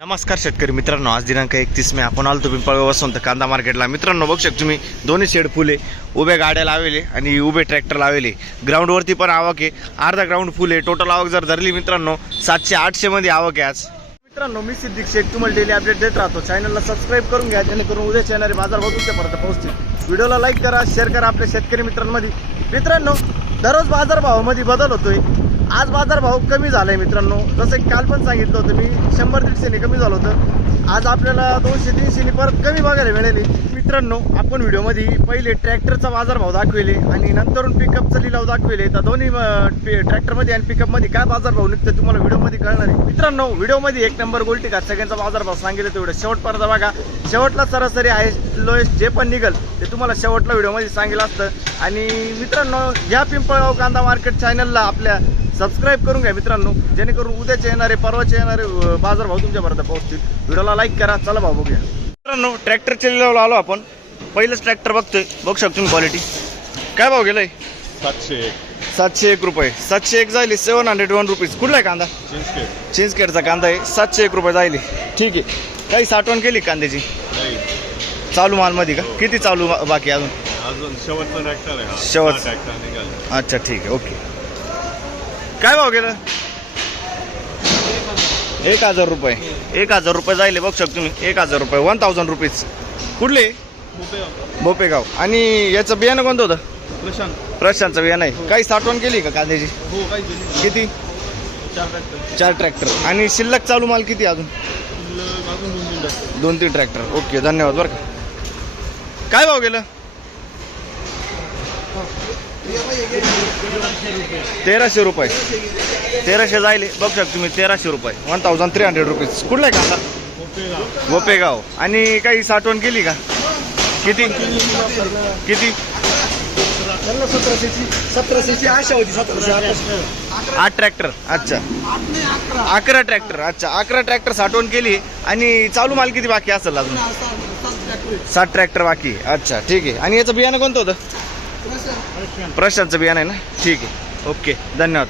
नमस्कार शेतकरी मित्रांनो, आज दिनांक 31 मे आपण आलो पिंपळगाव वसंत कांदा मार्केटला. मित्रांनो बघू शकता तुम्ही दोन्ही शेड फुले, उभ्या गाड्या लावले आणि उभे ट्रॅक्टर लावले. ग्राउंडवरती पण आवक आहे, अर्धा ग्राउंड फुल आहे. टोटल आवक जर धरली मित्रांनो 700-800 मध्ये आवक आहे आज. मित्रांनो मी सिद्दीक शेख तुम्हाला डेली अपडेट देत राहतो. चॅनलला सबस्क्राईब करून घ्या जेणेकरून उद्या येणारे बाजारभाव तुमच्यापर्यंत पोहोचतील. व्हिडिओला लाईक करा, शेअर करा आपल्या शेतकरी मित्रांमध्ये. मित्रांनो दररोज बाजारभावामध्ये बदल होतोय. आज बाजारभाव कमी झालाय मित्रांनो. जसं की काल पण सांगितलं होतं मी 100-150 कमी झालं होतं. आज आपल्याला 200-300 परत कमी बघायला मिळाले. मित्रांनो आपण व्हिडिओमध्ये पहिले ट्रॅक्टरचा बाजारभाव दाखविले आणि नंतरून पिकअपचा लिलाव दाखविले. तर दोन्ही ट्रॅक्टरमध्ये आणि पिकअपमध्ये काय बाजारभाव निघतं तुम्हाला व्हिडिओमध्ये कळणार आहे. मित्रांनो व्हिडिओमध्ये एक नंबर गोल्टी का सगळ्यांचा बाजारभाव सांगितलं तेवढं शेवटपर्यंत बघा. शेवटला सरासरी आहे लोएस्ट जे पण निघल ते तुम्हाला शेवटला व्हिडिओमध्ये सांगितलं असतं. आणि मित्रांनो या पिंपळगाव कांदा मार्केट चॅनलला आपल्या सबस्क्राईब करून घ्या मित्रांनो, जेणेकरून उद्याचे येणारे परवाचे येणारे बाजारभाव तुमच्यापर्यंत पोहोचतील. व्हिडिओला लाईक करा. चला भाऊ बघूया. मित्रांनो ट्रॅक्टरच्या लिलावला आलो आपण. पहिलंच ट्रॅक्टर बघतोय, बघू शकतो तुम्ही क्वालिटी. काय भाव गेलाय? 701 रुपये. 701 जायले. 701 रुपीज. कुठला आहे कांदा? चिंचखेडचा कांदा आहे. 701 रुपये जायले. ठीक आहे. काही साठवण केली कांद्याची? चालू मालमध्ये का? किती चालू बाकी अजून? शेवटचा ट्रॅक्टर आहे. शेवट. निघाला. अच्छा ठीक आहे. ओके. काय भाव गेलं? 1000 रुपये. 1000 रुपये जायले. बघू शकतो तुम्ही 1000 रुपये. 1000 रुपीज. कुठले? बोपेगाव. आणि याचं बियाणं कोणतं होतं? प्रशांतचं बियाणं आहे. काही साठवण केली का कांद्याची? किती? 4 ट्रॅक्टर. आणि शिल्लक चालू माल किती अजून? 2-3 ट्रॅक्टर. ओके धन्यवाद बरं का. काय भाव गेलं? 1300 रुपये. 1300 जायले. बघू शकतो तुम्ही 1300 रुपये. 1300 रुपीज. कुठला आहे कांदा? बोपेगाव. आणि काही साठवण केली का? किती? 1700ची आशा होती. 8 ट्रॅक्टर. अच्छा 11 ट्रॅक्टर. अच्छा 11 ट्रॅक्टर साठवण केली. आणि चालू माल किती बाकी असेल अजून? 7 ट्रॅक्टर बाकी. अच्छा ठीक आहे. आणि याचं बियाणं कोणतं होतं? प्रशांतचं बियाणं आहे ना. ठीक आहे. ओके धन्यवाद.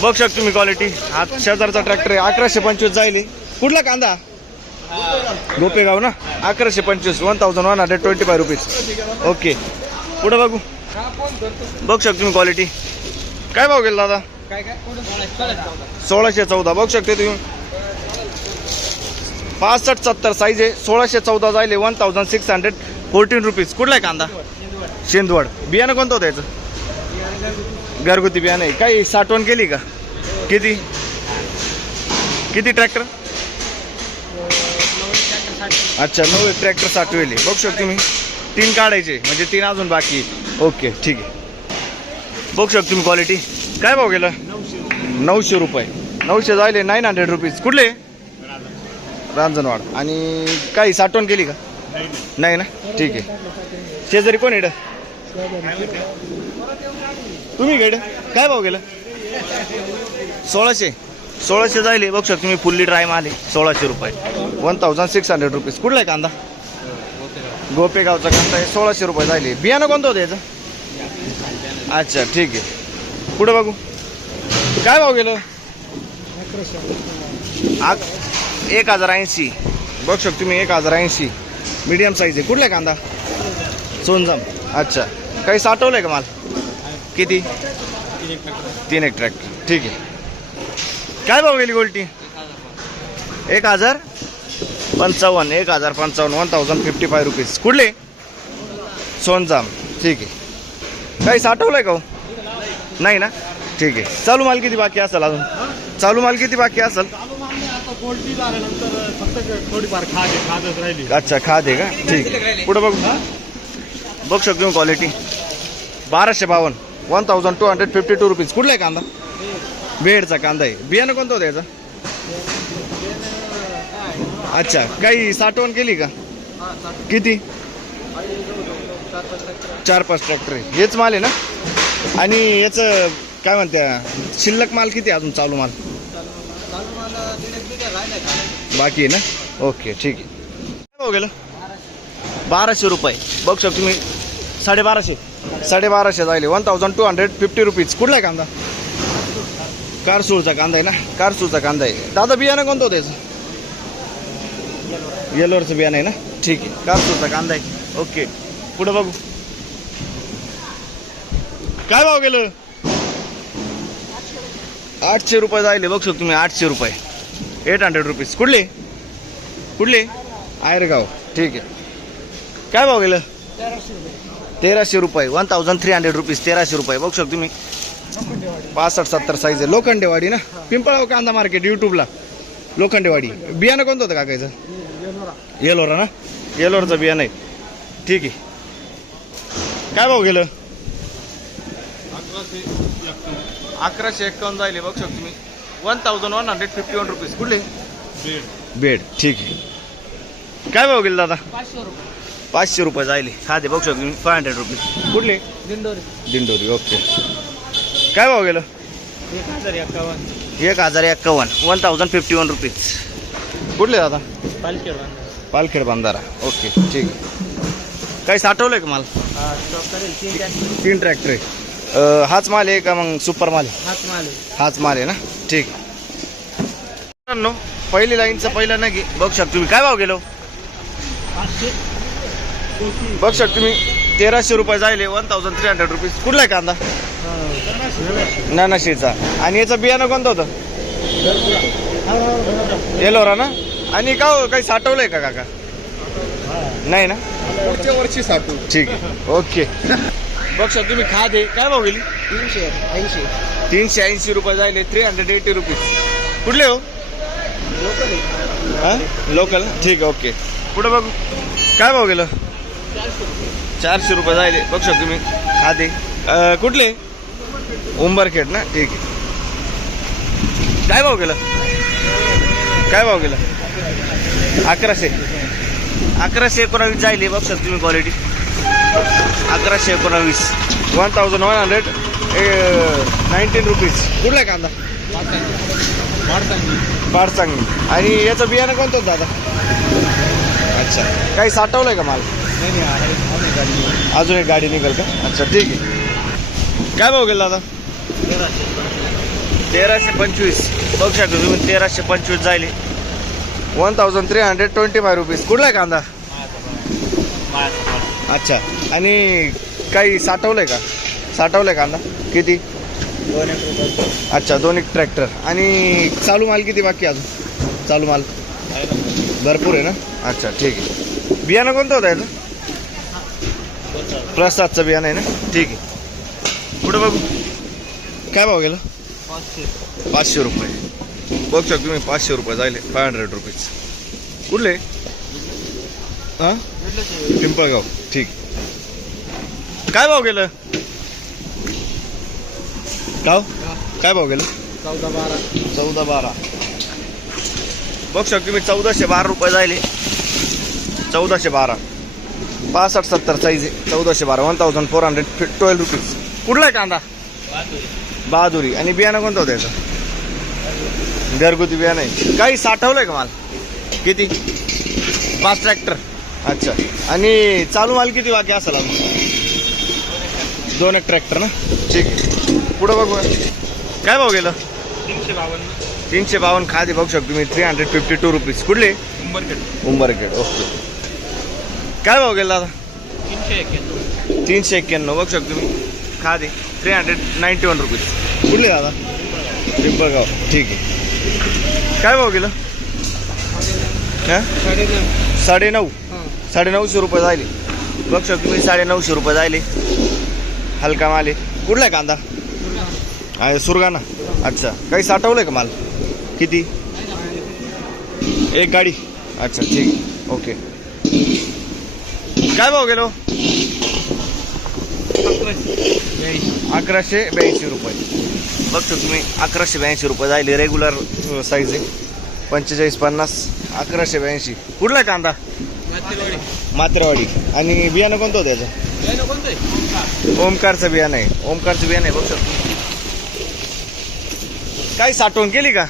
बघू शकतो तुम्ही क्वालिटी. हा शेजारचा ट्रॅक्टर आहे. 1125 जायले. कुठला कांदा? गोपेगाव ना. 1125. 1125 रुपीज. ओके पुढं बघू. बघू शकतो तुम्ही क्वालिटी. काय भाव गेला दादा? 1614. बघू शकते तुम्ही 65-70 साईज आहे. 1614 जायले. 1614 रुपीज. कुठला आहे कांदा? शेंदवड. बियाणं कोणतं होतं याचं? घरगुती बियाणं आहे. काही साठवण केली का? किती ट्रॅक्टर? अच्छा 9 ट्रॅक्टर साठवले. बघू शकतो तुम्ही 3 काढायचे म्हणजे 3 अजून बाकी. ओके ठीक आहे. बघू शकतो तुम्ही क्वालिटी. काय भाव गेलं? 900 रुपये. 900 जायले. 900 रुपीज. कुठले? रांजणवाड. आणि काही साठवण केली का? नाही ना. ठीक आहे. शेजारी कोण येड? तुम्ही गेड. काय भाव गेलं? 1600 जायले. बघू शकतो तुम्ही फुल्ली ड्राय माल आहे. 1600 रुपये. 1600 रुपीज. कुठला आहे कांदा? गोपेगावचा कांदा आहे. 1600 रुपये जायले. बियाणं कोणतं होतं याचं? अच्छा ठीक आहे. पुढं बघू. काय भाव गेलं? 1080. बघू शकतो तुम्ही 1080. मीडियम साईज आहे. कुठला आहे कांदा? सोनजाम. अच्छा काही साठवलं आहे का माल? किती? 3 एक ट्रॅक्टर. ठीक आहे. काय भाव गेली गोल्टी? 1055. 1055. 1055 रुपीज. कुठले? सोनजाम. ठीक आहे. काही साठवलं आहे का? नाही ना. ठीक आहे. चालू माल किती बाकी असेल अजून? चालू माल किती बाकी असेल? थोडीफार खादच राहिली. अच्छा खाद आहे का? ठीक आहे. पुढं बघू. बघू शकतो क्वालिटी. 1252. 1252 रुपीज. कुठला आहे कांदा? बेडचा कांदा आहे. बियाणं कोणतं होतं याचं? अच्छा काही साठवण केली का? किती? 4-5 ट्रॅक्टर आहे. हेच माल आहे ना. आणि याचं काय म्हणत्या शिल्लक माल किती अजून? चालू माल बाकी आहे ना. ओके ठीक आहे. काय हो गेलं? 1200 रुपये. बघू शकतो तुम्ही 1250 जायले. 1250 रुपीज. कुठला आहे कांदा? कारसूळचा कांदा आहे ना. कारसूळचा कांदा आहे. दादा बियाणं कोणतं होतं याचं? येलोरचं बियाणं आहे ना, ठीक आहे. कारसूरचा कांदा आहे, ओके. पुढं बघू काय भाव गेलं. 800 रुपये जायले बघ शकतो तुम्ही, 800 रुपये, 800 रुपीज. कुठले कुठले आयरगाव, ठीक आहे. काय भाव गेलं. 1300 रुपये, 1300 रुपीज, 1300 रुपये बघू शकतो तुम्ही. 65-70 साईज आहे. लोखंडेवाडी ना, पिंपळगाव कांदा मार्केट यूट्यूबला, लोखंडेवाडी. बियाणं कोणतं होतं काकायचं. येलोरा ना, येलोरचं बियाणं आहे, ठीक आहे. काय भाव गेलं. 1151 जायले बघू शकतो तुम्ही. 1151 रुपीज. कुठले बेड, ठीक आहे. काय भाव गेलं दादा. 500 रुपये जायले साधे बघू शकतो तुम्ही. 500 रुपीज. कुठले दिंडोरी, ओके. काय भाव गेलं. 1051, 1051 रुपीज. कुठले दादा. पालखेड बांधारा, ओके, ठीक आहे. काही साठवलंय का माल. 3 ट्रॅक्टर आहे. हाच माल आहे का मग सुपर माल. हाच माल आहे ना, ठीक आहे. मित्रांनो, पहिली लाईनचं पहिलं नाही की बघू शकतो तुम्ही. काय भाव गेलो. बघू शकतो तुम्ही. 1300 रुपये जायले, 1300 रुपीज. कुठला आहे कांदा. नानाशीचा. आणि याचं बियाणं कोणतं होतं. येलोरा ना. आणि का हो, काही साठवलंय का काका. नाही ना, पुढच्या वर्षी साठू. ठीक आहे, ओके. बघ शकतो तुम्ही. खाद आहे. काय भाव गेली. 380 रुपये जायले, 380 रुपीज. कुठले हो. लोकल, ठीक आहे, ओके. पुढे बघू. काय भाव गेलं. 400 रुपये जायले बघू शकतो तुम्ही. खाद आहे. कुठले उंबरखेड ना, ठीक आहे. काय भाव गेलं. काय भाव गेलं. 1119 जायले बघू शकतो तुम्ही. Quality 1119, 1119 rupees. कुठला आहे कांदा. पाडसांगी. आणि याचं बियाणं कोणतं होतं दादा. अच्छा, काही साठवलंय का माल. अजून एक गाडी निघेल का. अच्छा, ठीक आहे. काय भाव गेला दादा. 1325 बघू शकतो तुम्ही. 1325 जायले, 1325 रुपीज. कुठला आहे कांदा. अच्छा, आणि काही साठवलंय का. साठवलंय कांदा किती. 2 रुपये. अच्छा, 2 ट्रॅक्टर. आणि चालू माल किती बाकी अजून. चालू माल भरपूर आहे ना. अच्छा, ठीक आहे. बियाणं कोणतं होतं याचं. प्रसादचं बियाणं आहे ना, ठीक आहे. पुढे बघू. काय भाव गेलं. 500 रुपये बघू शकतो तुम्ही. 500 रुपये जायले, 500 रुपीज. कुठले. हां, पिंपळगाव, ठीक. काय भाव गेलं. गाव काय भाव गेलं. 1412 बघू शकतो तुम्ही. 1412 रुपये जायले, 1412, 65-70 साईज आहे. 1412, 1412 रुपीज. कुठला आहे कांदा. बहादुरी. आणि बियाणं कोणतं होतं याचं. घरगुती बियाणं आहे. काही साठवलंय का माल किती. 5 ट्रॅक्टर. अच्छा, आणि चालू माल किती बाकी असेल अजून. 2 ट्रॅक्टर ना, ठीक आहे. पुढं बघू. काय भाव गेलं. 352 खादी बघू शकतो तुम्ही. 352 रुपीज. कुठले उंबरखेड, ओके. काय भाव गेला दादा. 391 बघू शकतो तुम्ही. खादी 391 रुपीज. कुठले दादा. पिंपळगाव, ठीक आहे. काय भाव गेलं. 950 रुपये जायले बघू शकतो तुम्ही. 950 रुपये जायले. हलका माल आहे. कुठला आहे कांदा. सुरगाणा. अच्छा, काही साठवलंय का माल किती. 1 गाडी. अच्छा, ठीक आहे, ओके. काय भाव गेलो. 1182 रुपये बघ तुम्ही. 1182 रुपये जायले. रेग्युलर साईज आहे. 45-50, 1182. कुठला आहे कांदा. मात्रेवाडी. आणि बियाणं कोणतं होतं त्याचं. ओमकारचं बियाणं आहे. ओमकारचं बियाणं आहे बघ शकतो. काही साठवण केली का.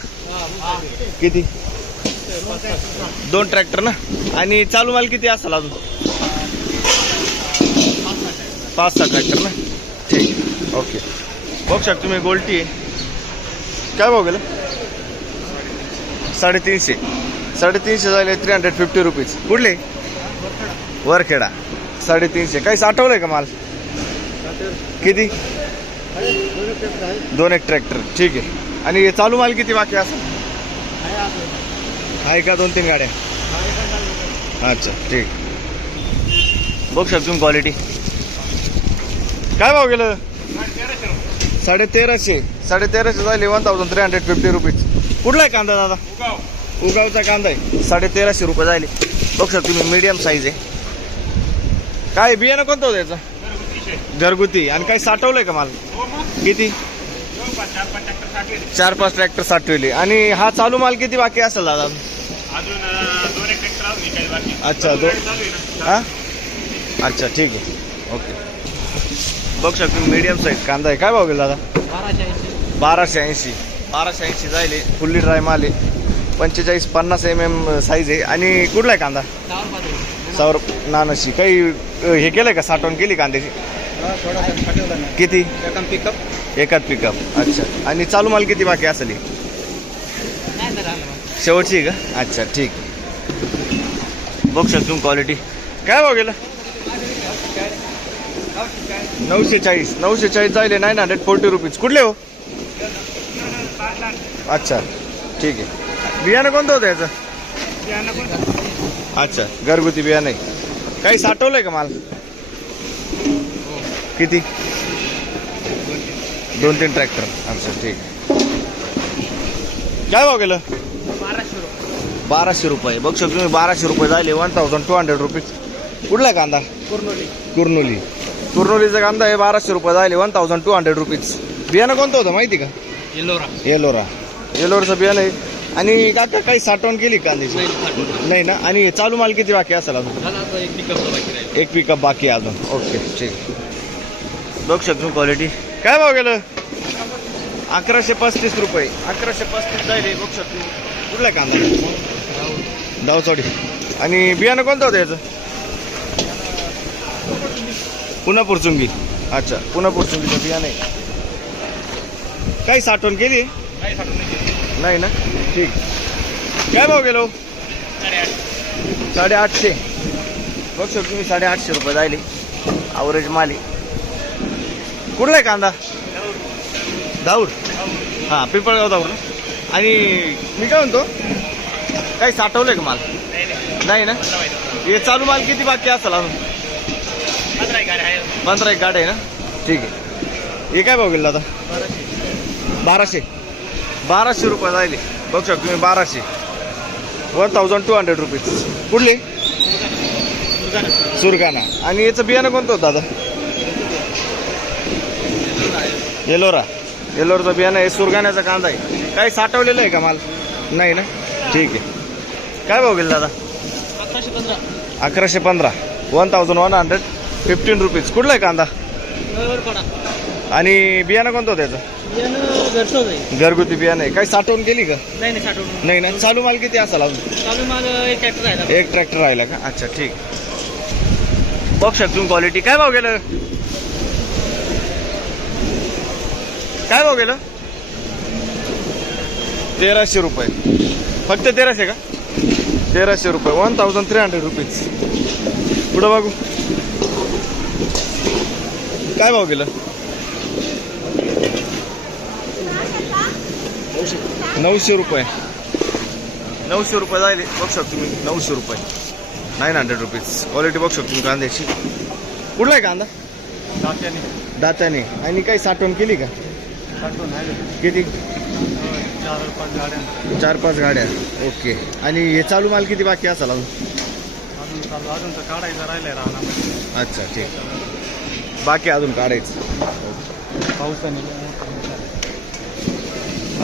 किती. 2 ट्रॅक्टर ना. आणि चालू माल किती असेल अजून. 5-6 ट्रॅक्टर ना, ठीक आहे, ओके. बघू शकतो तुम्ही. गोल्टी आहे. काय भाव गेलं. 350. 350 झाले 350 रुपीज. कुठले? वरखेडा. 350. काही साठवलंय का माल? किती? 2 एक ट्रॅक्टर. ठीक आहे. आणि चालू माल किती बाकी असं आहे का? 2-3 गाड्या. अच्छा ठीक. बघू शकतो तुम्ही क्वालिटी. काय भाव गेलं? 1350. 1350 झाले 1350 रुपीज. कुठला आहे कांदा दादा? उगावचा कांदा आहे. 1350 रुपये झाले. बघू शकतो तुम्ही. मीडियम साईज आहे. काय बियाणं कोणतं होतं याचं? घरगुती. आणि काही साठवलंय का माल? किती? 4-5 ट्रॅक्टर साठवले. आणि हा चालू माल किती बाकी असेल दादा? अच्छा हा. अच्छा ठीक आहे. ओके. बघू शकतो मीडियम साईज कांदा आहे. काय भाव गेला दादा? 1280. 1280 जायले. फुल्ली ड्राय माल आहे. 45-50 mm साईज आहे. आणि कुठला आहे कांदा? सौर नानशी. काही हे केलंय का? साठवण केली कांद्याची? किती? एकाच पिकअप. अच्छा. आणि चालू माल किती बाकी असेल? शेवटची आहे का? अच्छा ठीक. बघू शकतो क्वालिटी. काय भाव गेला? 940. 940 जायले 940 रुपीज. कुठले हो? अच्छा ठीक आहे. बियाणं कोणतं होतं याचं? अच्छा घरगुती बियाणं आहे. काही साठवलंय का माल? किती? 2-3 ट्रॅक्टर. अच्छा ठीक. काय भाव गेलं? 1200 रुपये. बघू शकतो तुम्ही. 1200 रुपये झाले 1200 रुपीज. कुठला आहे कांदा? कुर्नोली. कुर्नोलीचा कांदा आहे. 1200 रुपये झाले 1200 रुपीज. बियाणं कोणतं होतं माहिती का? येलोराचं बियाणं आहे. आणि काका काही साठवण केली कांद्याची? नाही ना. आणि चालू माल किती बाकी असेल अजून? एक पिकअप बाकी आहे अजून. ओके ठीक. बघू शकतो क्वालिटी. काय भाव गेलं? 1135 रुपये. 1135 जाईल. बघू शकतो. कुठला कांदा? दावचोडी. आणि बियाणं कोणतं होतं याचं? पुन्हा पुरचुंगी. अच्छा पुन्हा पुरचुंगीचं बियाणं आहे. काही साठवण केली? नाही ना. ठीक. काय भाव गेलो? 850. बघू शकतो तुम्ही. 850 रुपये जायले. ॲव्हरेज माली. कुठला आहे कांदा? दाऊड. हां पिंपळगाव दाऊड. आणि मी काय म्हणतो, काही साठवलंय का माल? नाही ना. हे चालू माल किती बाकी असेल अजून? 15 एक गाड्या आहे ना. ठीक आहे. हे काय भाव गेला आता? 1200 रुपये जायले. बघू शकतो तुम्ही. 1200 रुपीज. कुठली? सुरगाणा. आणि याचं बियाणं कोणतं होतं दादा? येलोराचं बियाणं आहे. सुरगाण्याचा कांदा आहे. काही साठवलेलं आहे का माल? नाही ना. ठीक आहे. काय भाव गेला दादा? 1115. 1115 रुपीज. कुठला आहे कांदा? आणि बियाणं कोणतं होतं त्याचं? घरगुती बियाणं आहे. काही साठवण केली का? नाही ना. चालू माल किती असेल अजून? एक ट्रॅक्टर राहिला का? अच्छा ठीक. बघू शकतो क्वालिटी. काय भाव गेलं? काय भाव गेलं? 1300 रुपये. फक्त 1300 का? 1300 रुपये. 1300 रुपीज. पुढं बघू. काय भाव गेलं? 900 रुपये. 900 रुपये जायले. बघू शकतो तुम्ही. 900 रुपये. 900 रुपीज. क्वालिटी बघू शकतो तुम्ही कांद्याची. कुठला आहे कांदा? दात्याने. आणि काही साठवण केली का? किती? 4-5 गाड्या. ओके. आणि हे चालू माल किती बाकी असेल अजून? अजून तर काढायचं राहिलंय राहणार. अच्छा ठीक. बाकी अजून काढायचं. पावसाने.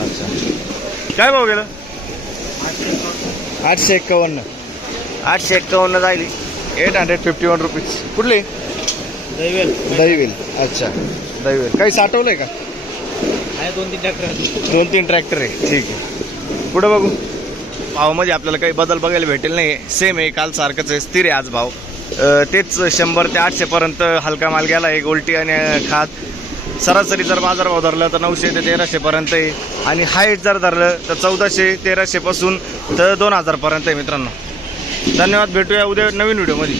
अच्छा. काय भाव गेलं? 851. 851 जायली. 851 रुपीज. कुठले? दहिवेल. अच्छा दहिवेल. काही साठवलंय का? 2-3 ट्रॅक्टर आहे. ठीक आहे. पुढं बघू. भावामध्ये आपल्याला काही बदल बघायला भेटेल नाही. सेम आहे. काल सारखंच आहे. स्थिर आहे आज भाव. तेच 100 ते 800 पर्यंत हलका माल गेला आहे. गोल्टी आणि खात. सरासरी जर बाजारभाव धरला तर 900 ते 1300 पर्यंत आहे आणि हाईट जर धरलं तर 1400 1300 पासून तर 2000 पर्यंत आहे मित्रांनो. धन्यवाद, भेटूया उद्या नवीन व्हिडिओमध्ये.